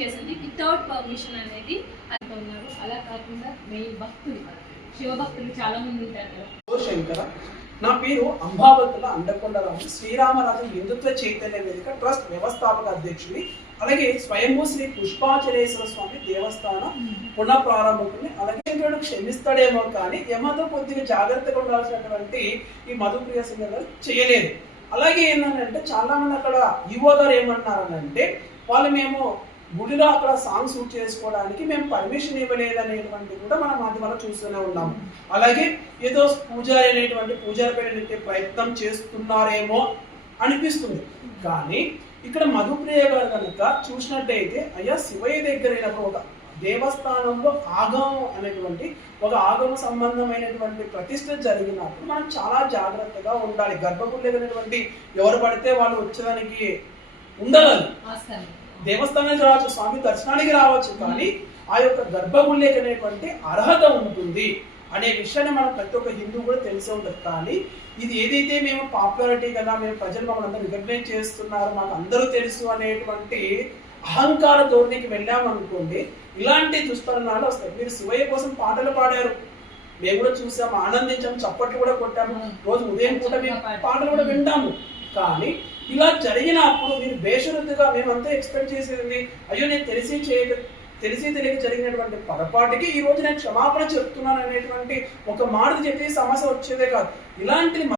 చేసింది without permission అనేది అంటున్నారు. అలా కాకుండా మెయిన్ భక్తులు, శివభక్తులు చాలా మంది ఉంటారు కదా. శంకర, నా పేరు అంబావతుల అండకొండరావు, శ్రీరామరాజు హిందుత్వ చైతన్య వేదిక ట్రస్ట్ వ్యవస్థాపక అధ్యక్షుడి, అలాగే స్వయంభూ శ్రీ పుష్పాచలేశ్వర స్వామి దేవస్థానం పునః ప్రారంభకుని. అలాగే క్షమిస్తాడేమో కానీ యమతో కొద్దిగా జాగ్రత్తగా ఉండాల్సినటువంటి ఈ మధుప్రియ సింగ్ గారు చేయలేదు. అలాగే ఏంటంటే చాలా మంది అక్కడ ఈవో గారు ఏమన్నారనంటే, వాళ్ళు మేము గుడిలో అక్కడ సాంగ్ షూట్ చేసుకోవడానికి మేము పర్మిషన్ ఇవ్వలేదు అనేటువంటి కూడా మనం మాధ్యమాల్లో చూస్తూనే ఉన్నాము. అలాగే ఏదో పూజారి అనేటువంటి పూజారి పైన ప్రయత్నం చేస్తున్నారేమో అనిపిస్తుంది. కానీ ఇక్కడ మధుప్రియ గారు కనుక చూసినట్టయితే, అయ్యా శివయ్య దగ్గర ఒక దేవస్థానంలో ఆగమం అనేటువంటి ఒక ఆగమ సంబంధమైనటువంటి ప్రతిష్ట జరిగినప్పుడు మనం చాలా జాగ్రత్తగా ఉండాలి. గర్భగుడి అనేటువంటి ఎవరు పడితే వాళ్ళు వచ్చేదానికి ఉండగలరు. దేవస్థానానికి రావచ్చు, స్వామి దర్శనానికి రావచ్చు, కానీ ఆ యొక్క గర్భగుడి అనేటువంటి అర్హత ఉంటుంది అనే విషయాన్ని మనం ప్రతి ఒక్క హిందూ కూడా తెలిసే ఉంటుంది. కానీ ఇది ఏదైతే మేము పాపులారిటీ కదా, మేము ప్రజలు మమ్మల్ని అందరూ రికగ్నైజ్ చేస్తున్నారు, మాకు అందరూ తెలుసు అనేటువంటి అహంకార ధోరణికి వెళ్ళామనుకోండి, ఇలాంటి దుష్పరిణామాలు వస్తాయి. మీరు శివయ్య కోసం పాటలు పాడారు, మేము కూడా చూసాము, ఆనందించాము, చప్పట్లు కూడా కొట్టాము, రోజు ఉదయం పూట మేము పాటలు కూడా వింటాము. కానీ ఇలా జరిగినప్పుడు మీరు బేషరతుగా మేమంతా ఎక్స్పెక్ట్ చేసేది, అయ్యో నేను తెలిసి తెలియక జరిగినటువంటి పొరపాటుకి ఈ రోజు నేను క్షమాపణ చెప్తున్నాను అనేటువంటి ఒక మాట చెప్పి సమస్య వచ్చేదే కాదు. ఇలాంటి